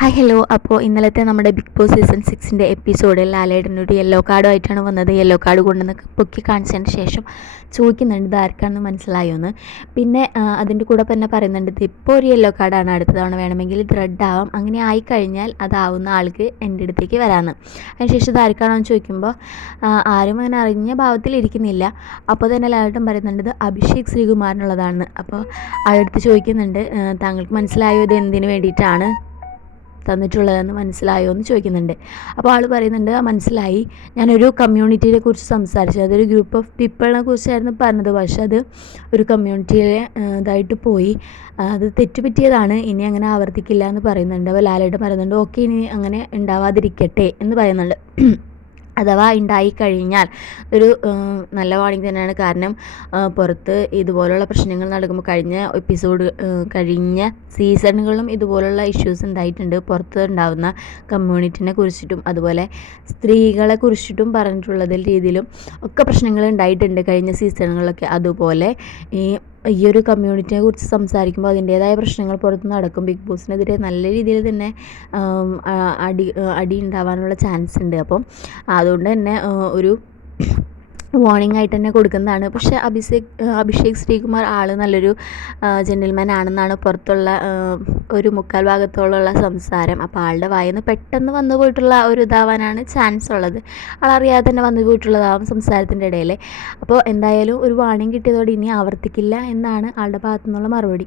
Hi hello അപ്പോൾ ഇന്നലത്തെ നമ്മുടെ ബിഗ് ബോസ് സീസൺ സിക്സിന്റെ എപ്പിസോഡിൽ ലാലേട്ടൻ ഒരു യെല്ലോ കാർഡുമായിട്ടാണ് വന്നത്. യെല്ലോ കാർഡ് കൊണ്ടുവന്ന് പൊക്കി കാണിച്ചതിന് ശേഷം ചോദിക്കുന്നുണ്ട് ഇതാർക്കാണെന്ന് മനസ്സിലായോന്ന് മനസ്സിലായോ പിന്നെ അതിന്റെ കൂടെ തന്നെ പറയുന്നുണ്ട് ഇപ്പോൾ ഒരു യെല്ലോ കാർഡാണ് അടുത്ത തവണ വേണമെങ്കിൽ ഇത് റെഡ് ആവാം. അങ്ങനെ ആയിക്കഴിഞ്ഞാൽ അതാവുന്ന ആൾക്ക് എന്റെ അടുത്തേക്ക് വരാമെന്ന് അതിനുശേഷം ഇതാർക്കാണോ എന്ന് ചോദിക്കുമ്പോൾ ആരും അങ്ങനെ അറിഞ്ഞ ഭാവത്തിൽ ഇരിക്കുന്നില്ല. അപ്പോൾ തന്നെ ലാലേട്ടൻ പറയുന്നുണ്ട് അഭിഷേക് ശ്രീകുമാറിനുള്ളതാണ് അപ്പോൾ അടുത്ത് ചോദിക്കുന്നുണ്ട് താങ്കൾക്ക് മനസ്സിലായോ ഇത് എന്തിനു വേണ്ടിയിട്ടാണ്? തന്നിട്ടുള്ളതെന്ന് മനസ്സിലായോ എന്ന് ചോദിക്കുന്നുണ്ട്. അപ്പോൾ ആൾ പറയുന്നുണ്ട് മനസ്സിലായി. ഞാനൊരു കമ്മ്യൂണിറ്റിയെ കുറിച്ച് സംസാരിച്ചു. അതൊരു ഗ്രൂപ്പ് ഓഫ് പീപ്പിളിനെ കുറിച്ചായിരുന്നു പറഞ്ഞത്. പക്ഷെ അത് ഒരു കമ്മ്യൂണിറ്റിയിലെ ഇതായിട്ട് പോയി. അത് തെറ്റുപറ്റിയതാണ്. ഇനി അങ്ങനെ ആവർത്തിക്കില്ല എന്ന് പറയുന്നുണ്ട്. അപ്പോൾ ലാലേട്ടൻ പറയുന്നുണ്ട് ഓക്കെ ഇനി അങ്ങനെ ഉണ്ടാവാതിരിക്കട്ടെ എന്ന് പറയുന്നുണ്ട്. അഥവാ ഉണ്ടായിക്കഴിഞ്ഞാൽ ഒരു നല്ല വാണിംഗ് തന്നെയാണ്. കാരണം പുറത്ത് ഇതുപോലുള്ള പ്രശ്നങ്ങൾ നടക്കുമ്പോൾ കഴിഞ്ഞ എപ്പിസോഡ് കഴിഞ്ഞ സീസണുകളും ഇതുപോലുള്ള ഇഷ്യൂസ് ഉണ്ടായിട്ടുണ്ട് പുറത്ത് ഉണ്ടാകുന്ന കമ്മ്യൂണിറ്റിനെ കുറിച്ചിട്ടും അതുപോലെ സ്ത്രീകളെ കുറിച്ചിട്ടും പറഞ്ഞിട്ടുള്ളതിൽ രീതിയിലും ഒക്കെ പ്രശ്നങ്ങൾ ഉണ്ടായിട്ടുണ്ട് കഴിഞ്ഞ സീസണുകളൊക്കെ അതുപോലെ ഈ ഈ ഒരു കമ്മ്യൂണിറ്റിയെ കുറിച്ച് സംസാരിക്കുമ്പോൾ അതിന്റേതായ പ്രശ്നങ്ങൾ പുറത്ത് നടക്കും. ബിഗ് ബോസിനെതിരെ നല്ല രീതിയിൽ തന്നെ അടി അടി ഉണ്ടാവാനുള്ള ചാൻസ് ഉണ്ട്. അപ്പം അതുകൊണ്ട് തന്നെ ഒരു വാർണിംഗ് ആയിട്ട് തന്നെ കൊടുക്കുന്നതാണ്. പക്ഷേ അഭിഷേക് അഭിഷേക് ശ്രീകുമാർ ആൾ നല്ലൊരു ജെന്റിൽമാൻ ആണെന്നാണ് പുറത്തുള്ള ഒരു മുക്കാൽ ഭാഗത്തോളമുള്ള സംസാരം. അപ്പോൾ ആളുടെ വായന്ന് പെട്ടെന്ന് വന്നു പോയിട്ടുള്ള ഒരു ഇതാവാനാണ് ചാൻസ് ഉള്ളത്. ആളറിയാതെ തന്നെ വന്നു പോയിട്ടുള്ളതാവും സംസാരത്തിന്റെ ഇടയിൽ അപ്പോൾ എന്തായാലും ഒരു വാണിംഗ് കിട്ടിയതോടെ ഇനി ആവർത്തിക്കില്ല എന്നാണ് ആളുടെ ഭാഗത്തു നിന്നുള്ള മറുപടി.